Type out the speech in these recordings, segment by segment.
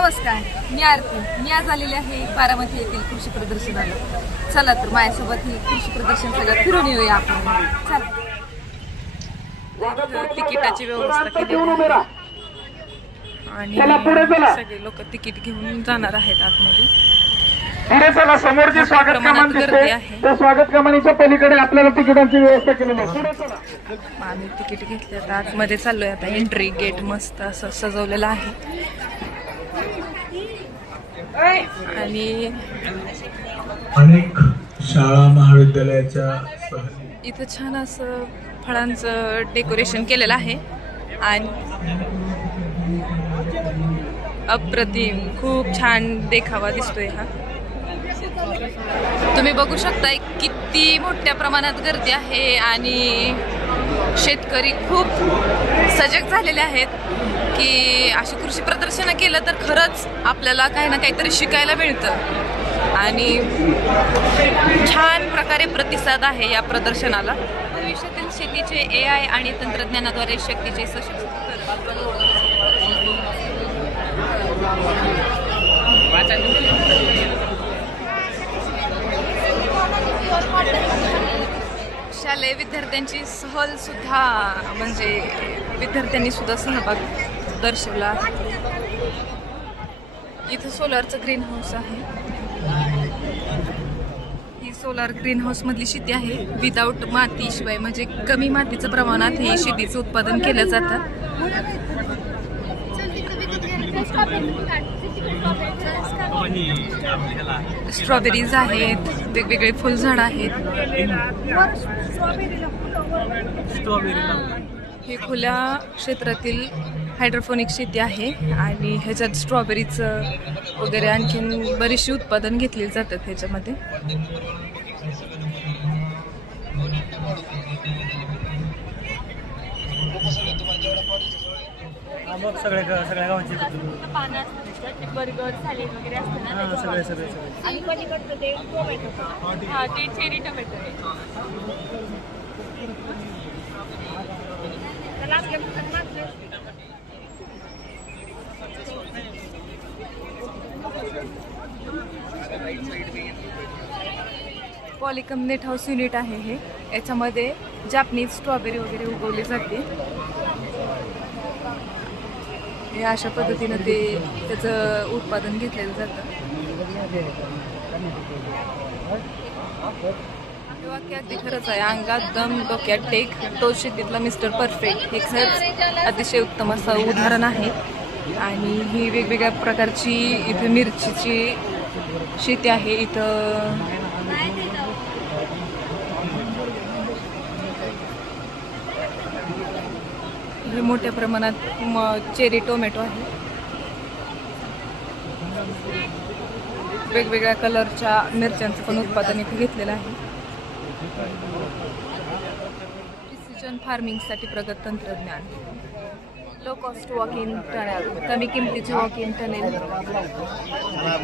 नमस्कार, मी आरती. मी आज आलेले आहे बारामती येथील कृषी प्रदर्शनाला. चला तर माझ्यासोबत ही कृषी प्रदर्शन सगळं फिरून येऊया आपण. चला. तिकिटाची व्यवस्था केलेली आहे आणि सगळे लोक तिकीट घेऊन जाणार आहेत आतमध्ये. पुढे चला, समोर जी स्वागत कमान दिसते त्या स्वागत कमानीच्या पलीकडे आपल्याला तिकिटांची व्यवस्था केलेली आहे. पुढे चला. आम्ही तिकीट घेतले, आता आतमध्ये चाललोय. आता एंट्री गेट मस्त असं सजवलेलं आहे आणि अनेक शाळा महाविद्यालयाच्या इथं छान असं फळांचं डेकोरेशन केलेलं आहे आणि अप्रतिम खूप छान देखावा दिसतोय हा. तुम्ही बघू शकताय किती मोठ्या प्रमाणात गर्दी आहे आणि शेतकरी खूप सजग झालेले आहेत की अशी कृषी प्रदर्शनं केलं तर खरंच आपल्याला काही ना काहीतरी शिकायला मिळतं आणि छान प्रकारे प्रतिसाद आहे या प्रदर्शनाला. भविष्यातील शेतीचे AI आणि तंत्रज्ञानाद्वारे शक्तीचे शालेय विद्यार्थ्यांची सहल सुद्धा म्हणजे विद्यार्थ्यांनी सुद्धा सहभाग दर्शवला. इथं सोलारचं ग्रीन हाऊस आहे. ही सोलार ग्रीन हाऊस मधली शेती आहे. विदाऊट माती शिवाय म्हणजे कमी मातीचं प्रमाणात हे शेतीचं उत्पादन केलं जातं. स्ट्रॉबेरीज आहेत, वेगवेगळे फुलझाड आहेत. हे खुल्या क्षेत्रातील हायड्रोपोनिक शेती आहे आणि ह्याच्यात स्ट्रॉबेरीचं वगैरे आणखीन बरीचशी उत्पादन घेतली जातात ह्याच्यामध्ये. सगळ्या गावांची बर्गर सॅलेड वगैरे असतं ना, सगळे आणि पलीकडचं ते टोमॅटो, हा ते चेरी टोमॅटो आहे. त्याला पॉलिकम नेट हाऊस युनिट आहे हे. याच्यामध्ये जापनीज स्ट्रॉबेरी वगैरे उगवली जाते. हे अशा पद्धतीनं त्याचं उत्पादन घेतलेलं जातं. वाक्य अगदी खरंच आहे. अंगात दम डोक्यात टेक, तो शेतीतला मिस्टर परफेक्ट. हे खरंच अतिशय उत्तम असं उदाहरण आहे. आणि ही वेगवेगळ्या प्रकारची इथं मिरचीची शेती आहे. इथं हे मोठ्या प्रमाणात चेरी टोमॅटो आहे. वेगवेगळ्या कलरच्या मिरच्यांचं पण उत्पादन इथे घेतलेलं आहे. प्रिसिजन फार्मिंगसाठी प्रगत तंत्रज्ञान, low cost walk in tunnel, कमी किमतीचे वॉक इन टनेल,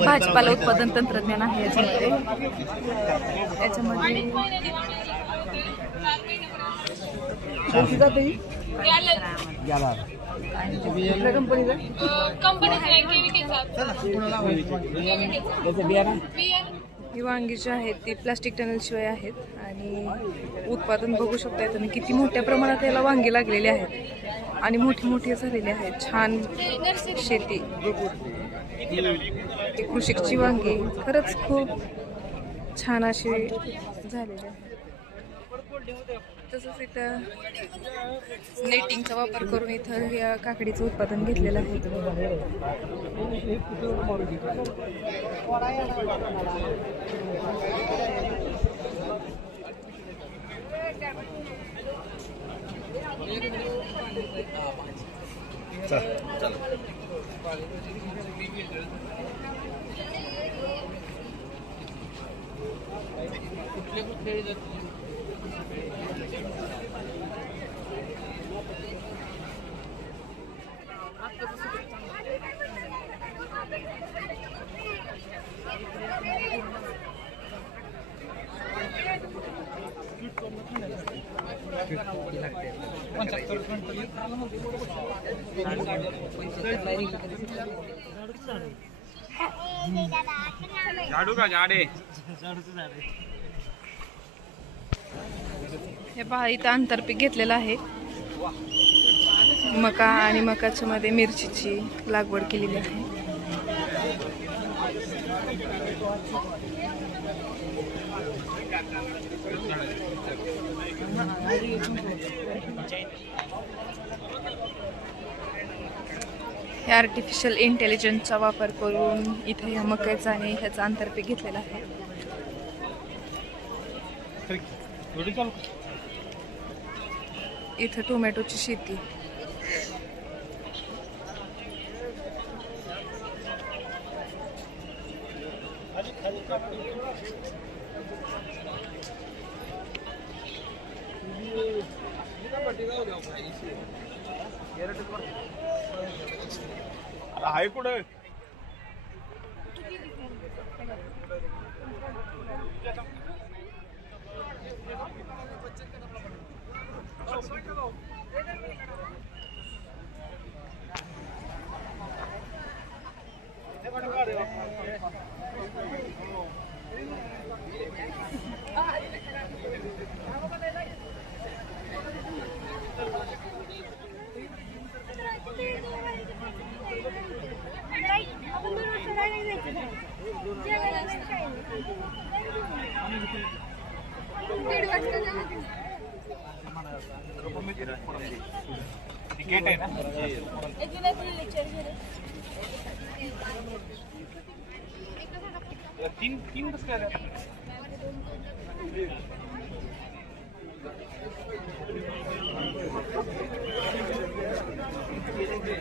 भाजीपाला उत्पादन तंत्रज्ञान आहे याच्यामध्ये. ही वांगी जी आहेत ती प्लास्टिक टनेल शिवाय आहेत आणि उत्पादन बघू शकताय तुम्ही किती मोठ्या प्रमाणात याला वांगी लागलेली आहेत आणि मोठी मोठी झालेली आहेत. छान शेती, कृषीची वांगी खरंच खूप छान अशी झालेली आहे. तसंच इथं नेटिंगचा वापर करून इथं या काकडीचं उत्पादन घेतलेलं आहे. हे पहा इथं आंतरपीक घेतलेलं आहे. मका आणि मकाच्या मध्ये मिरचीची लागवड केलेली आहे. हे आर्टिफिशियल इंटेलिजन्सचा वापर करून इथे ह्या मक्याचा आणि ह्याचा आंतरपीक घेतलेला आहे. इथं टोमॅटोची शेती. आहे कुठं तिकीट आहे ना तीन कसं काय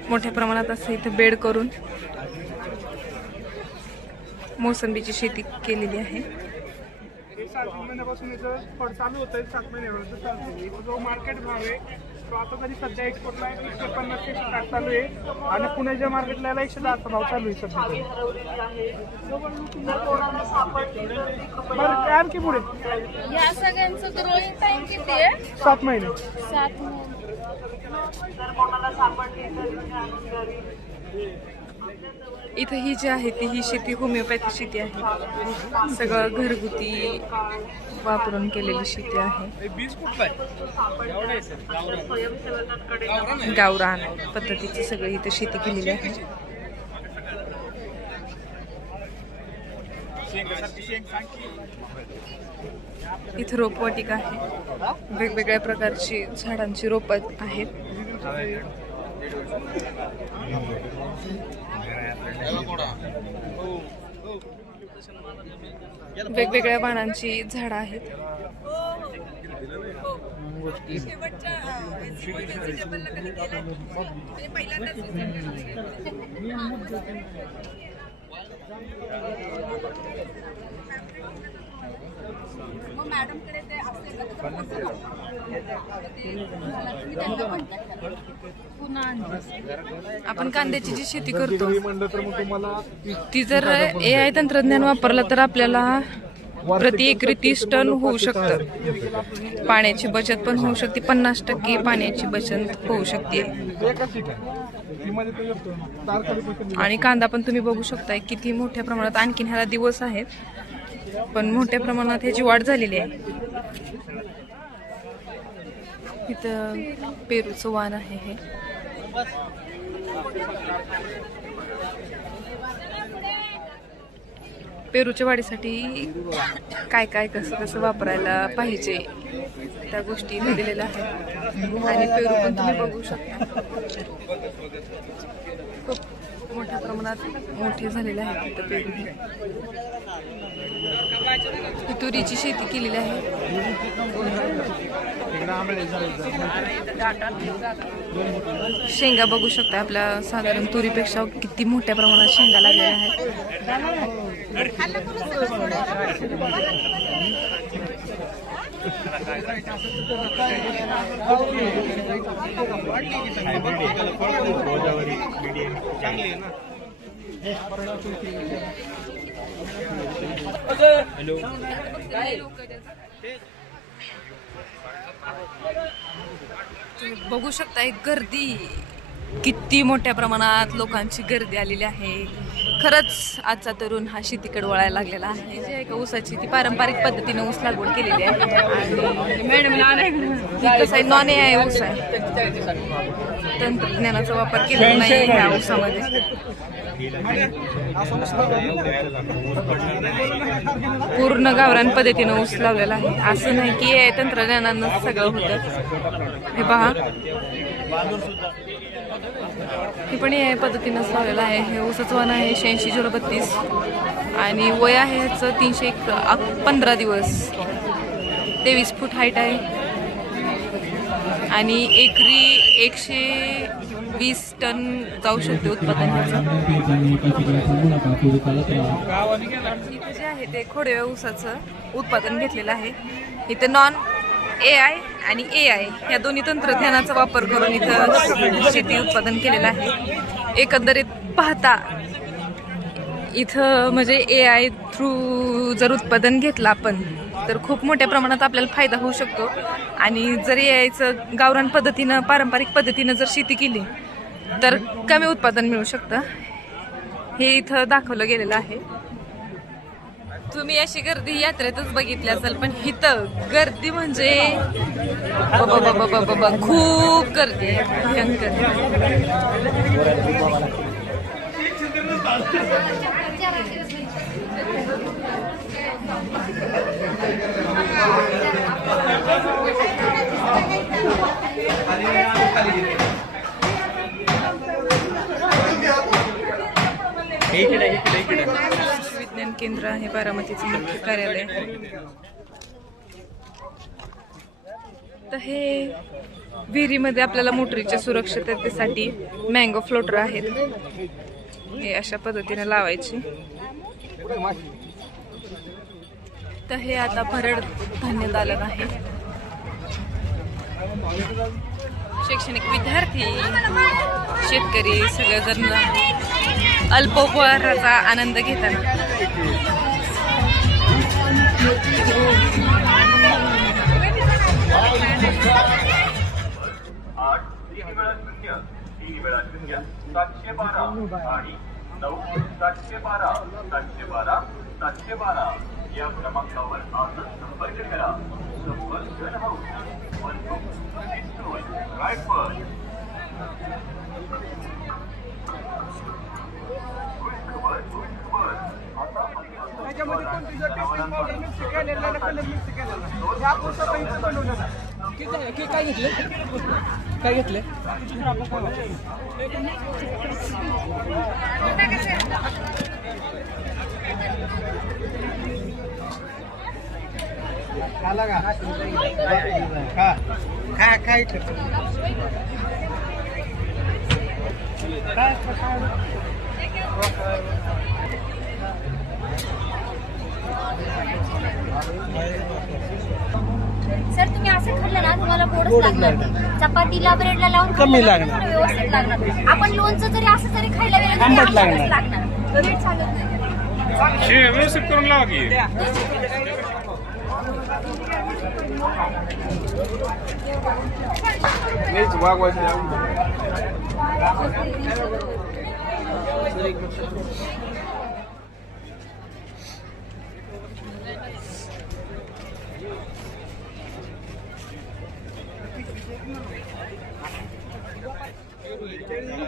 मोठ्या प्रमाणात असं इथं बेड करून मोसंबीची शेती केलेली आहे. 7 महिन्यापासून याचं फळ चालू होतं. 7 महिन्यापासून चालू. जो मार्केट भाव आहे तो आता तरी सध्या एक्सपोर्टला 150 160 चालू आहे आणि पुण्याच्या मार्केटला 110 भाव चालू आहे सध्या. बरं आणखी पुढे या सगळ्यांचं ग्रोईंग टाइम किती आहे? 7 महिने. 7 महिने. इथं ही जी आहे ती ही शेती होमिओपॅथी शेती आहे. सगळं घरगुती वापरून केलेली शेती आहे. गावरान पद्धतीची सगळी इथं शेती केलेली आहे. इथं रोपवाटिका आहे. वेगवेगळ्या प्रकारची झाडांची रोपं आहेत. वेगवेगळ्या वाणांची झाडं आहेत. आपण कांद्याची जी शेती करतो ती जर AI तंत्रज्ञान वापरलं तर आपल्याला प्रति एकरी 30 टन होऊ शकतं. पाण्याची बचत पण होऊ शकते. 50% पाण्याची बचत होऊ शकते. आणि कांदा पण तुम्ही बघू शकताय किती मोठ्या प्रमाणात. आणखीन ह्याला दिवस आहेत पण मोठ्या प्रमाणात ह्याची वाढ झालेली आहे. इथं पेरूचं वाण आहे हे. पेरूच्या वाढीसाठी काय काय कसं कसं वापरायला पाहिजे त्या गोष्टी इथे दिलेल्या आहेत. आणि पेरू पण तुम्ही बघू शकता खूप मोठ्या प्रमाणात मोठे झालेले आहेत. इथं पेरू तुरीची शेती केलेली आहे. शेंगा बघू शकता. आपल्या साधारण तुरीपेक्षा किती मोठ्या प्रमाणात शेंगा लागलेल्या आहेत. बघू शकता एक गर्दी किती मोठ्या प्रमाणात लोकांची गर्दी आलेली आहे. खरंच आजचा तरुण हा शेतीकडे वळायला लागलेला आहे. जे आहे का ऊसाची ती पारंपरिक पद्धतीने ऊस लागवड केलेली आहे. आणि कसं आहे नॉन आहे ऊस आहे, तंत्रज्ञानाचा वापर केलेला नाही ह्या ऊसामध्ये. पूर्ण गावरान पद्धतीनं ऊस लावलेला आहे. असं नाही की हे तंत्रज्ञानानं सगळं होतं. हे पहा, ही पण या पद्धतीनंच लावलेलं आहे. हे ऊसाचं वन आहे 86-032 आणि वय आहे ह्याचं 315 दिवस. 23 फूट हाईट आहे आणि एकरी 120 टन जाऊ शकते उत्पादन ह्याचं. इथं जे आहे ते खोडव्या ऊसाचं उत्पादन घेतलेलं आहे. इथं नॉन AI आणि AI या दोन्ही तंत्रज्ञानाचा वापर करून इथं शेती उत्पादन केलेलं आहे. एकंदरीत पाहता इथं म्हणजे AI थ्रू जर उत्पादन घेतलं आपण तर खूप मोठ्या प्रमाणात आपल्याला फायदा होऊ शकतो. आणि जर AIचं गावरान पद्धतीनं पारंपरिक पद्धतीनं जर शेती केली तर कमी उत्पादन मिळू शकतं. हे इथं दाखवलं गेलेलं आहे. तुम्ही अशी गर्दी यात्रेतच बघितली असेल, पण इथं गर्दी म्हणजे खूप गर्दी आहे, भयंकर. विज्ञान केंद्र आहे बारामतीचं मुख्य कार्यालय. तर हे विहिरीमध्ये आपल्याला मोटरीच्या सुरक्षिततेसाठी मँगो फ्लोटर आहेत. हे अशा पद्धतीने लावायचे. तर हे आता भरड धान्य दालन आहे. शैक्षणिक विद्यार्थी, शेतकरी सगळेजण अल्पोपहाराचा आनंद घेताना. या क्रमांकावर आजच संपर्क करा. त्याच्यामध्ये कोणती जर टेस्टिंग पावडर मिक्स केलेला कलर मिक्स केलेला ह्या पुढचा पैसे बनवलेला. काय घेतले काय घेतले खाला का काय काय सर तुम्ही असं खाल्लं ना तुम्हाला गोडच लागणार. चपातीला ब्रेडला लावून कमी लागणार. व्यवस्थित लागणार. आपण लोणचं जरी असं जरी खायला गेलं तरी आंबट आंबटच लागणार. नीट चालत नाही. व्यवस्थित करून लावा की.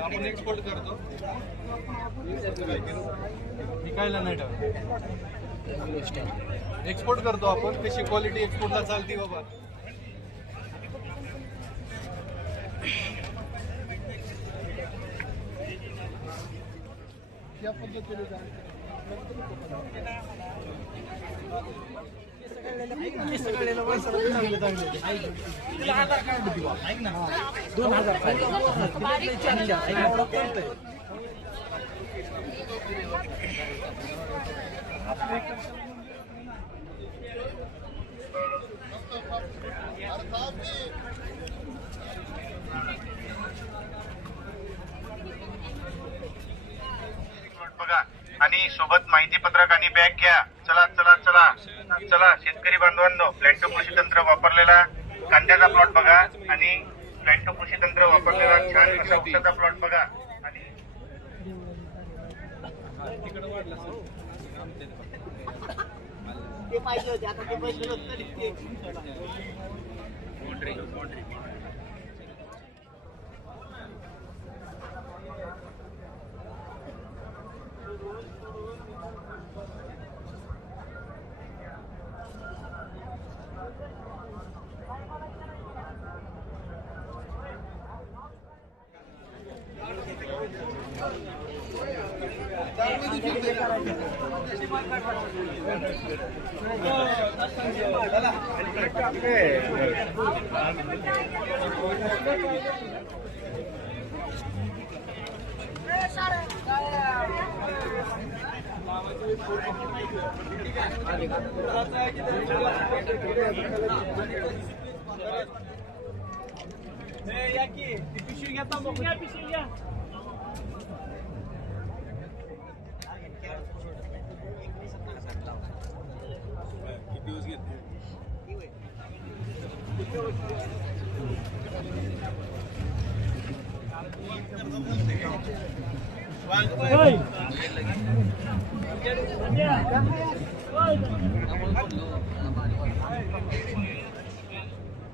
आपण एक्सपोर्ट करतो विकायला नाही ठेवत. एक्सपोर्ट करतो आपण. कशी क्वालिटी एक्सपोर्टला चालते बाबा. या पद्धतीने बघा आणि सोबत माहिती पत्रक आणि बॅग घ्या. चला चला चला चला शेतकरी बांधवांनो, प्लॅन्टो कृषी तंत्र वापरलेला कांद्याचा प्लॉट बघा आणि प्लॅन्टो कृषी तंत्र वापरलेला छान असा ऊसाचा प्लॉट बघा आणि तिकडे वाढलं असेल. ते पाहिजे होते आता ते पैसे नसतं ते.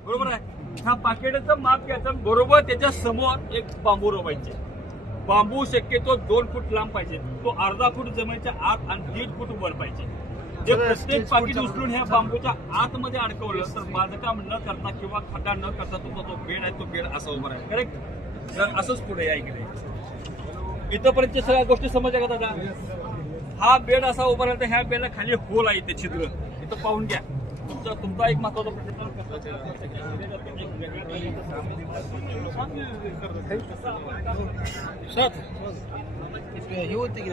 बरोबर आहे. ह्या पाकिटाचं माप घ्यायचं, बरोबर त्याच्या समोर एक बांबू रोवायचे. बांबू शक्यतो 2 फूट लांब पाहिजे, तो अर्धा फूट जमिनीच्या आत आणि 1.5 फूट वर पाहिजे. जे प्रत्येक पाकिट उचलून ह्या बांबूच्या आतमध्ये अडकवलं तर बांधकाम न करता किंवा खड्डा न करता तुमचा जो बेड आहे तो बेड असा उभा आहे. करेक्ट. तर असंच पुढे या इकडे इथंपर्यंत सगळ्या गोष्टी समजल्या का दादा? हा बेड असा उभा राहिला तर ह्या बेडला खाली होल आहे, ते छिद्र इथं पाहून घ्या. तुमचा एक महत्वाचा प्रश्न हे होते की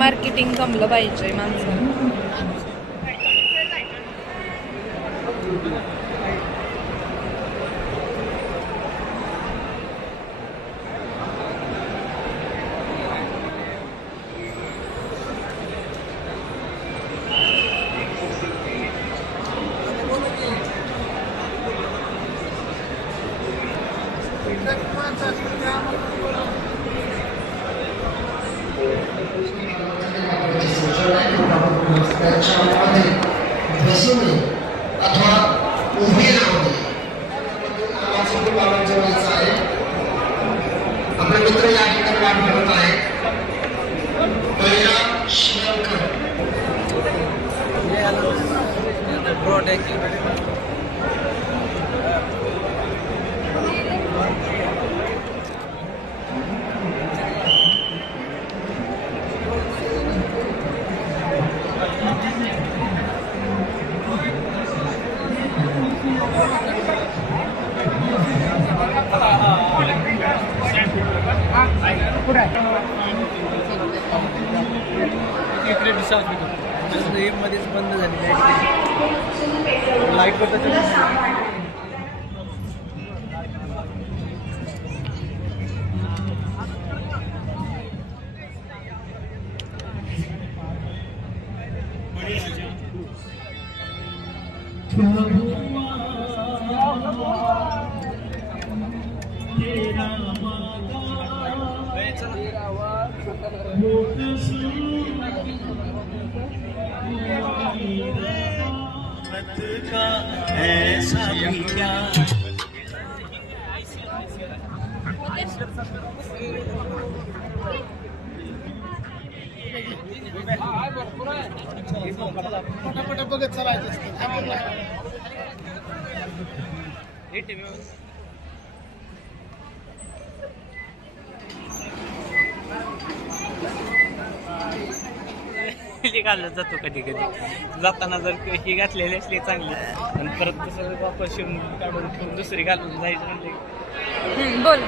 मार्केटिंग जमलं पाहिजे माणसाला. त्याच्यामध्ये बसून अथवा उभी राहून जवळचा आहे. आपले मित्र या ठिकाणी वाट बघत आहे. पहिला श्रीलंकर मध्येच बंद झाली लाईट पटापटा बघत चालायचं घालत जातो कधी कधी जाताना जर ही घातलेली असली चांगली आणि परत तसं वापस शिवून काढून ठेवून दुसरी घालून जायचं म्हणजे बोल.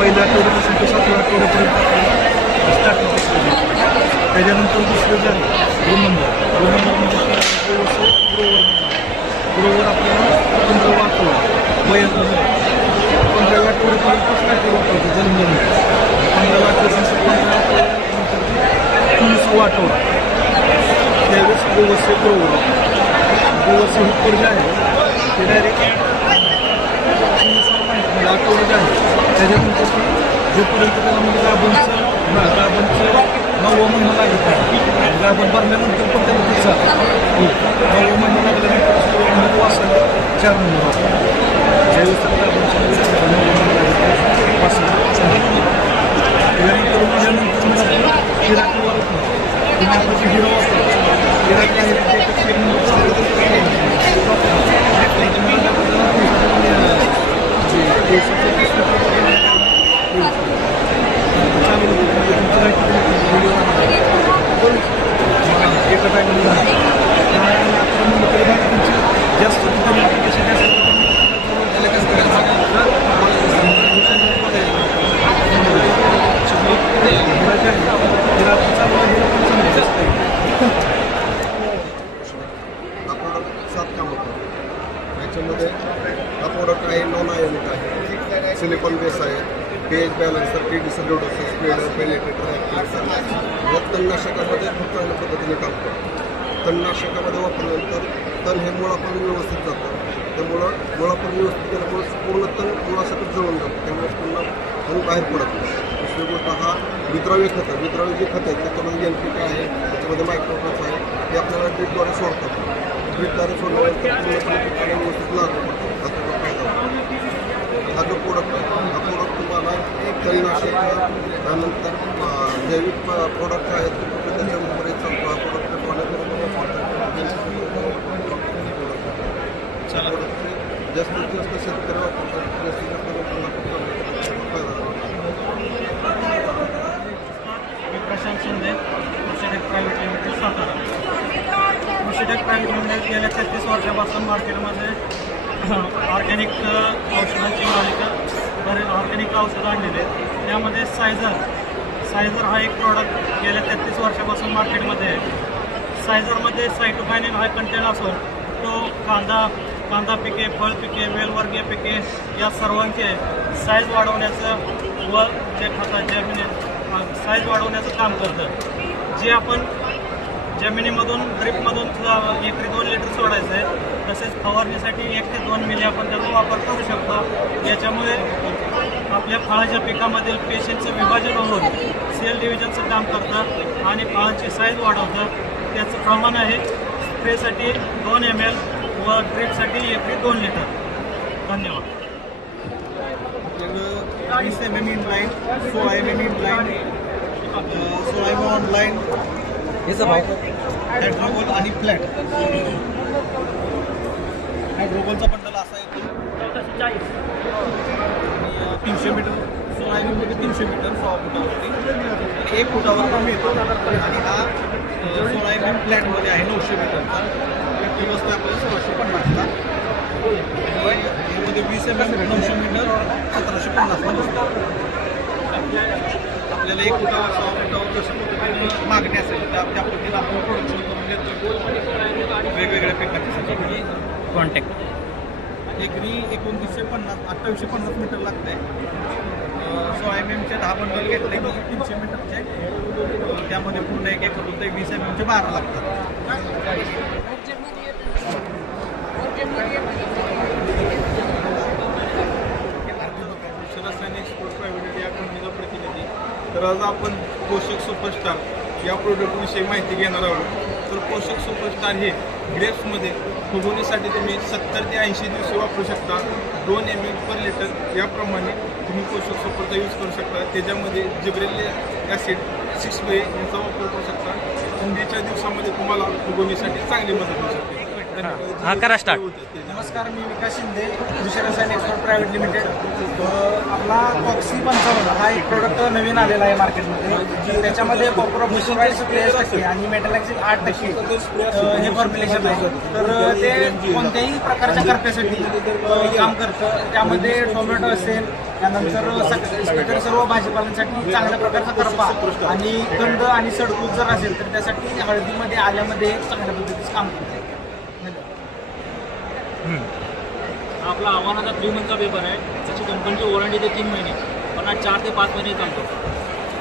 पहिल्या आठवड्यापासून ते 7व्या आठवड्यापर्यंत स्टार्टिंग त्याच्यानंतर दुसरं जे आहे 2 नंबर म्हणजे ग्रोवर आपल्याला 15वा आठवडा वयामध्ये 15व्या आठवड्यापर्यंत स्टार्टिंग वापरतो जन्मून 15व्या आठवड्यापासून 23वा आठवडा त्यावेळेस गोवरचे ग्रोवर हुक्कर जे आहे ते डायरेक्ट आठवडे जे आहे त्याच्यानंतर जोपर्यंत त्याला म्हणजे गाभणचं 9वा महिना लागत आहे गाभण भरल्यानंतर पण त्याला दिवसात 9वा महिना लागल्यानंतर वासाला 4 नंबर वापरतो ज्यावेळेस गाभणचं 9वा महिना लागत आहे वासाला 4 नंबर त्याच्यानंतर माझ्यानंतर मला हिराकी वापरत नाही तुम्ही आपलं जे हिरो वापरतो हिराकी आहे त्याच्यापेक्षा 1 नंबर जास्त याच्यामध्ये हा प्रोडक्ट आहे नॉन आयोनिक आहे सिलिकॉन बेस आहे पेज बॅलन्सर डिसल्युडोसिस स्पेडर पेनिट्रेटर या तणनाशकामध्ये खूप चांगल्या पद्धतीने काम करतो तणनाशकामध्ये वापरल्यानंतर तण हे मुळापर्यंत व्यवस्थित जातं त्यामुळं मुळापर्यंत व्यवस्थित केल्यामुळे पूर्ण तण मुळासाठी जळून जातं त्यामुळे पुन्हा तण बाहेर पडत नाही दुसरी गोष्ट हा विद्राव्य खत आहे विद्राव्य जे खत आहे त्याच्यामध्ये NPK आहे त्याच्यामध्ये मायक्रोफॉस आहे ते आपल्याला ड्रीपद्वारे सोडतात ड्रीपद्वारे सोडल्यानंतर पूर्णपणे पिकाला व्यवस्थित लागू पडतो त्याचा फायदा होतो हा जो प्रोडक्ट आहे हा प्रोडक्ट तुम्हाला तणनाशक त्यानंतर जैविक प्रोडक्ट आहेत त्याच्यावर प्रोडक्ट बायोटेक प्रायव्हेट लिमिटेड गेल्या 33 वर्षापासून मार्केटमध्ये ऑर्गॅनिक औषधांची मालिका ऑर्गॅनिक औषधं आणलेले आहेत. त्यामध्ये सायझर हा एक प्रॉडक्ट गेल्या 33 वर्षापासून मार्केटमध्ये आहे. सायझरमध्ये सायटोकायनिन हा कंटेन असून तो कांदा पिके, फळ पिके, वेलवर्गीय पिके या सर्वांचे साईज वाढवण्याचं व जे खताच्या साईज वाढवण्याचं काम करतं. जे आपण जमिनीमधून ड्रिपमधून एकरी 2 लिटर सोडायचं आहे. तसेच फवारणीसाठी 1 ते 2 मिली आपण त्याचा वापर करू शकतो. याच्यामुळे आपल्या फळाच्या पिकामधील पेशींचं विभाजन होऊन सेल डिव्हिजनचं काम करतं आणि फळांची साईज वाढवतं. त्याचं प्रमाण आहे स्प्रेसाठी 2 ml व ड्रिपसाठी एकरी 2 लिटर. धन्यवाद. 20 mm in line, 16 mm in line, 16 mm online, याचा भाव हायड्रोगोल आणि फ्लॅट. हायड्रोगोलचा बंडल असा येतो 300 मीटर, 16 mm मध्ये 300 मीटर 6 फुटावरती आणि 1 फुटावर कमी येतो. आणि हा 16 mm फ्लॅटमध्ये आहे 900 मीटरचा. ती बसतो आपल्याला 1650ला. आणि यामध्ये 20 mm 900 मीटर 1750ला बसतो. आपल्याला 1 फुटावर 6 फुटावर जसं पद्धतीनं मागणी असेल त्या पद्धतीनं आपण प्रोडक्शन करून देतो वेगवेगळ्या पिकांसाठी. कॉन्टॅक्ट एकरी 2850 मीटर लागतं आहे. 16 mmचे 10 बंडल घेतले की 300 मीटरचे त्यामध्ये पूर्ण एक होतं 20 mmचे 12 लागतात. रासायनिक एक्सपोर्ट प्रायव्हेट लिमिटेड या कंपनीचा प्रतिनिधी. तर आज आपण पोषक सुपरस्टार या प्रोडक्टविषयी माहिती घेणार आहोत. तर पोषक सुपरस्टार हे ग्रेप्समध्ये फुगवणीसाठी तुम्ही 70 ते 80 दिवस वापरू शकता. 2 ml पर लिटर याप्रमाणे तुम्ही पोषक सुपरचा यूज करू शकता. त्याच्यामध्ये जिब्रेलिक ॲसिड 6 यांचा वापर करू शकता. थंडीच्या दिवसामध्ये तुम्हाला फुगवणीसाठी चांगली मदत होऊ शकते. हा करा स्टार्ट. नमस्कार, मी विकास शिंदे, कृषी रसायन एक्सपोर्ट प्रायव्हेट लिमिटेड. आपला कॉक्सी 55 हा एक प्रोडक्ट नवीन आलेला आहे मार्केटमध्ये. त्याच्यामध्ये कॉपर ऑफ मोइश्चरायझर 23% आणि मेटॅलॅक्सिल 8% हे फॉर्म्युलेशन आहे. तर ते कोणत्याही प्रकारच्या करप्यासाठी काम करतं. त्यामध्ये टोमॅटो असेल, त्यानंतर सर्व भाजीपाल्यांसाठी चांगल्या प्रकारचा करपा आणि गंध आणि सडकूज जर असेल तर त्यासाठी हळदीमध्ये आल्यामध्ये चांगल्या पद्धतीचं काम करतं. आपला आव्हानाचा 3 मंथचा पेपर आहे. त्याची कंपनीची वॉरंटी ते 3 महिने, पण आज 4 ते 5 महिने चालतो.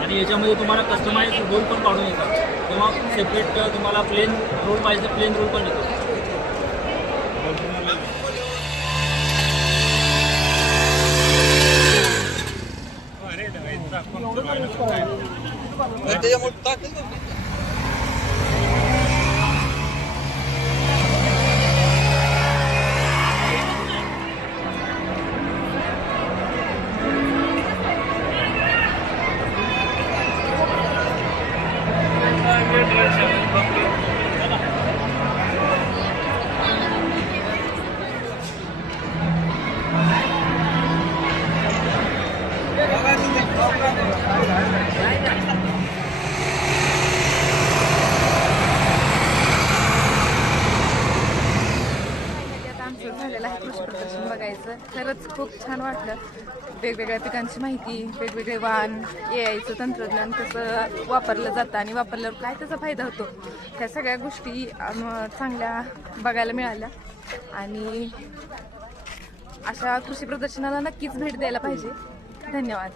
आणि याच्यामध्ये तुम्हाला कस्टमाइज रोल पण काढून येतात. तेव्हा सेपरेट तुम्हाला प्लेन रोल पाहिजे तर प्लेन रोल पण येतो. झालेलं आहे कृषी प्रदर्शन बघायचं. खरंच खूप छान वाटलं. वेगवेगळ्या पिकांची माहिती, वेगवेगळे वाण, AIचं तंत्रज्ञान कसं वापरलं जातं आणि वापरल्यावर काय त्याचा फायदा होतो, ह्या सगळ्या गोष्टी चांगल्या बघायला मिळाल्या. आणि अशा कृषी प्रदर्शनाला नक्कीच भेट द्यायला पाहिजे. धन्यवाद.